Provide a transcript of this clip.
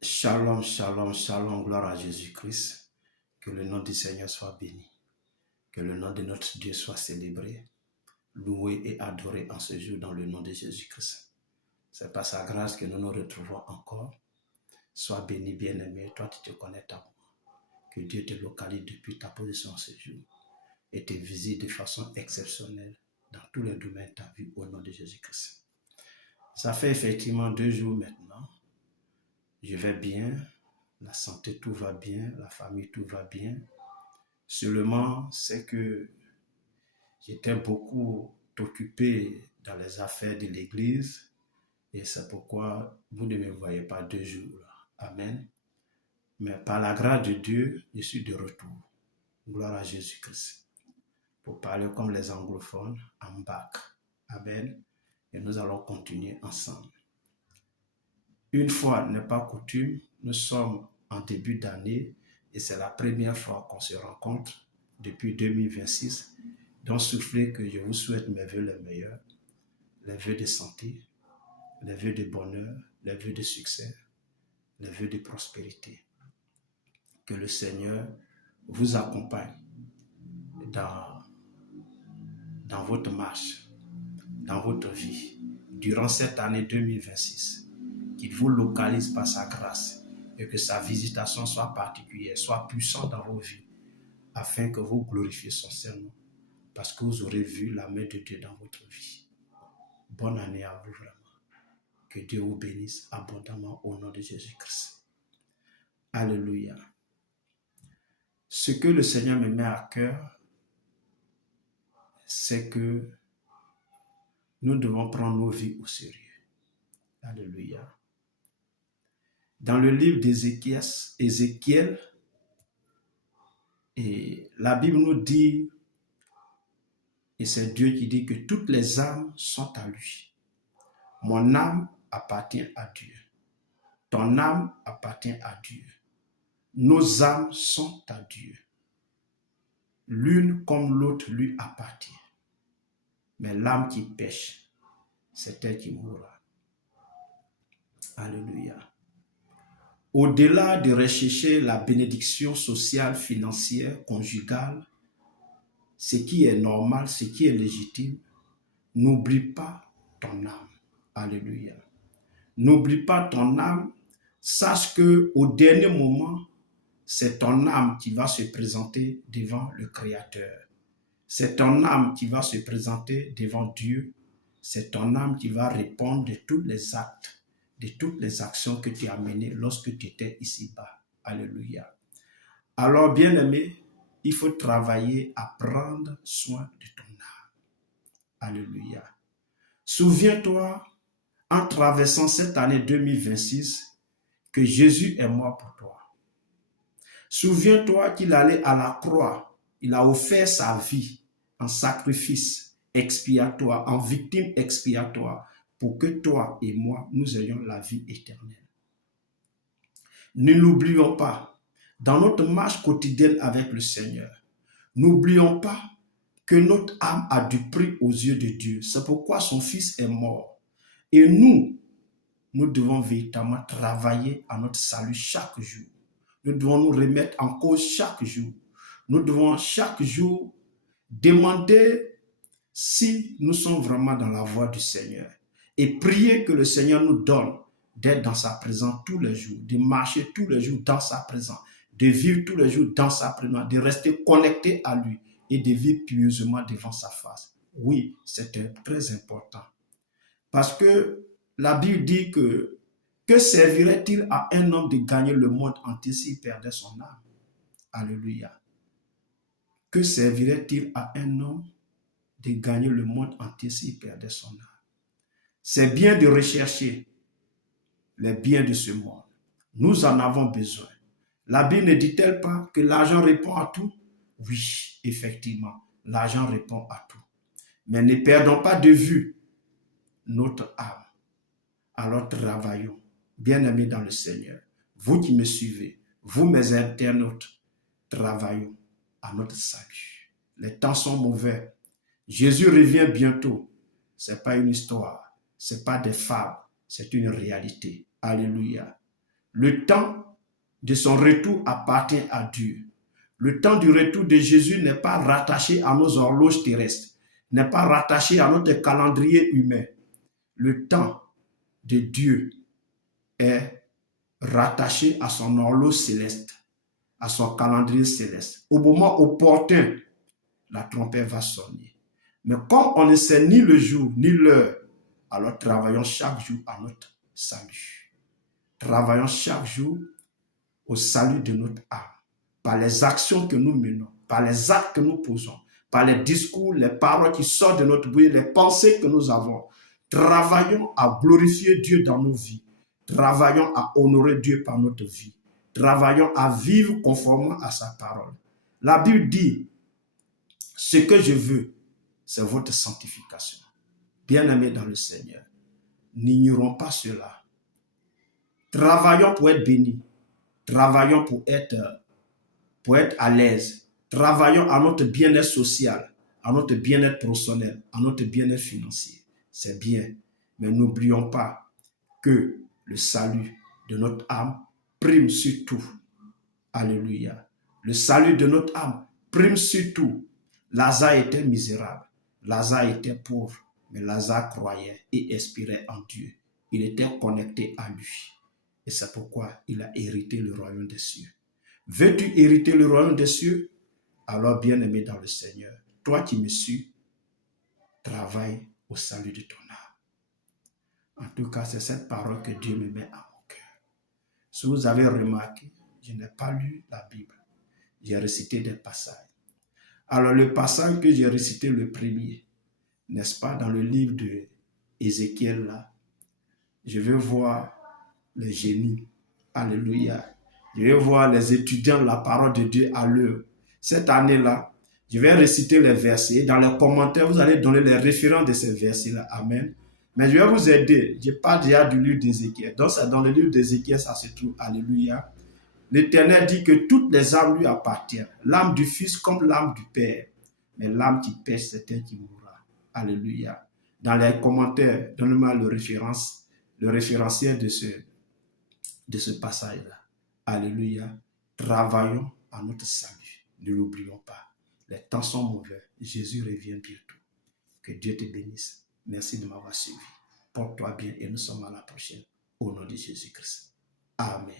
Shalom, shalom, shalom, gloire à Jésus-Christ. Que le nom du Seigneur soit béni. Que le nom de notre Dieu soit célébré, loué et adoré en ce jour dans le nom de Jésus-Christ. C'est par sa grâce que nous nous retrouvons encore. Sois béni, bien-aimé. Toi, tu te connectes à moi. Que Dieu te localise depuis ta position en ce jour et te visite de façon exceptionnelle dans tous les domaines de ta vie au nom de Jésus-Christ. Ça fait effectivement 2 jours maintenant. Je vais bien, la santé, tout va bien, la famille, tout va bien. Seulement, c'est que j'étais beaucoup occupé dans les affaires de l'église et c'est pourquoi vous ne me voyez pas 2 jours. Amen. Mais par la grâce de Dieu, je suis de retour. Gloire à Jésus-Christ. Pour parler comme les anglophones, I'm back. Amen. Et nous allons continuer ensemble. Une fois n'est pas coutume, nous sommes en début d'année et c'est la première fois qu'on se rencontre depuis 2026. Donc soufflez que je vous souhaite mes vœux les meilleurs, les vœux de santé, les vœux de bonheur, les vœux de succès, les vœux de prospérité. Que le Seigneur vous accompagne dans votre marche, dans votre vie, durant cette année 2026. Qu'il vous localise par sa grâce et que sa visitation soit particulière, soit puissante dans vos vies, afin que vous glorifiez son Saint-Nom, parce que vous aurez vu la main de Dieu dans votre vie. Bonne année à vous vraiment. Que Dieu vous bénisse abondamment au nom de Jésus-Christ. Alléluia. Ce que le Seigneur me met à cœur, c'est que nous devons prendre nos vies au sérieux. Alléluia. Dans le livre d'Ézéchiel, et la Bible nous dit, et c'est Dieu qui dit que toutes les âmes sont à lui. Mon âme appartient à Dieu. Ton âme appartient à Dieu. Nos âmes sont à Dieu. L'une comme l'autre lui appartient. Mais l'âme qui pêche, c'est elle qui mourra. Alléluia. Au-delà de rechercher la bénédiction sociale, financière, conjugale, ce qui est normal, ce qui est légitime, n'oublie pas ton âme. Alléluia. N'oublie pas ton âme. Sache qu'au dernier moment, c'est ton âme qui va se présenter devant le Créateur. C'est ton âme qui va se présenter devant Dieu. C'est ton âme qui va répondre de tous les actes, de toutes les actions que tu as menées lorsque tu étais ici-bas. Alléluia. Alors, bien-aimé, il faut travailler à prendre soin de ton âme. Alléluia. Souviens-toi, en traversant cette année 2026, que Jésus est mort pour toi. Souviens-toi qu'il allait à la croix. Il a offert sa vie en sacrifice expiatoire, en victime expiatoire, pour que toi et moi, nous ayons la vie éternelle. Ne l'oublions pas, dans notre marche quotidienne avec le Seigneur, n'oublions pas que notre âme a du prix aux yeux de Dieu. C'est pourquoi son Fils est mort. Et nous devons véritablement travailler à notre salut chaque jour. Nous devons nous remettre en cause chaque jour. Nous devons chaque jour demander si nous sommes vraiment dans la voie du Seigneur et prier que le Seigneur nous donne d'être dans sa présence tous les jours, de marcher tous les jours dans sa présence, de vivre tous les jours dans sa présence, de rester connecté à lui et de vivre pieusement devant sa face. Oui, c'est très important. Parce que la Bible dit que servirait-il à un homme de gagner le monde entier s'il perdait son âme? Alléluia. Que servirait-il à un homme de gagner le monde entier s'il perdait son âme? C'est bien de rechercher les biens de ce monde. Nous en avons besoin. La Bible ne dit-elle pas que l'argent répond à tout? Oui, effectivement, l'argent répond à tout. Mais ne perdons pas de vue notre âme. Alors travaillons, bien-aimés dans le Seigneur. Vous qui me suivez, vous mes internautes, travaillons à notre salut. Les temps sont mauvais. Jésus revient bientôt. Ce n'est pas une histoire, ce n'est pas des fables, c'est une réalité. Alléluia. Le temps de son retour appartient à Dieu. Le temps du retour de Jésus n'est pas rattaché à nos horloges terrestres, n'est pas rattaché à notre calendrier humain. Le temps de Dieu est rattaché à son horloge céleste, à son calendrier céleste. Au moment opportun, la trompette va sonner. Mais comme on ne sait ni le jour ni l'heure, alors travaillons chaque jour à notre salut. Travaillons chaque jour au salut de notre âme, par les actions que nous menons, par les actes que nous posons, par les discours, les paroles qui sortent de notre bouche, les pensées que nous avons. Travaillons à glorifier Dieu dans nos vies. Travaillons à honorer Dieu par notre vie. Travaillons à vivre conformément à sa parole. La Bible dit, ce que je veux, c'est votre sanctification. Bien-aimés dans le Seigneur, n'ignorons pas cela. Travaillons pour être bénis. Travaillons pour être à l'aise. Travaillons à notre bien-être social, à notre bien-être personnel, à notre bien-être financier. C'est bien, mais n'oublions pas que le salut de notre âme prime sur tout. Alléluia. Le salut de notre âme prime sur tout. Lazare était misérable. Lazare était pauvre. Mais Lazare croyait et espérait en Dieu. Il était connecté à lui. Et c'est pourquoi il a hérité le royaume des cieux. Veux-tu hériter le royaume des cieux? Alors, bien-aimé dans le Seigneur, toi qui me suis, travaille au salut de ton âme. En tout cas, c'est cette parole que Dieu me met à mon cœur. Si vous avez remarqué, je n'ai pas lu la Bible. J'ai récité des passages. Alors, le passage que j'ai récité, le premier, n'est-ce pas, dans le livre de Ézéchiel, là, je vais voir les génies. Alléluia. Je vais voir les étudiants de la parole de Dieu à l'heure. Cette année-là, je vais réciter les versets. Dans les commentaires, vous allez donner les références de ces versets-là. Amen. Mais je vais vous aider. Je parle déjà du livre d'Ézéchiel. Donc, c'est dans le livre d'Ézéchiel, ça se trouve. Alléluia. L'Éternel dit que toutes les âmes lui appartiennent. L'âme du Fils comme l'âme du Père. Mais l'âme qui pêche, c'est elle qui mourra. Alléluia. Dans les commentaires, donnez-moi le référentiel de ce passage-là. Alléluia. Travaillons à notre salut. Ne l'oublions pas. Les temps sont mauvais. Jésus revient bientôt. Que Dieu te bénisse. Merci de m'avoir suivi. Porte-toi bien et nous sommes à la prochaine. Au nom de Jésus-Christ. Amen.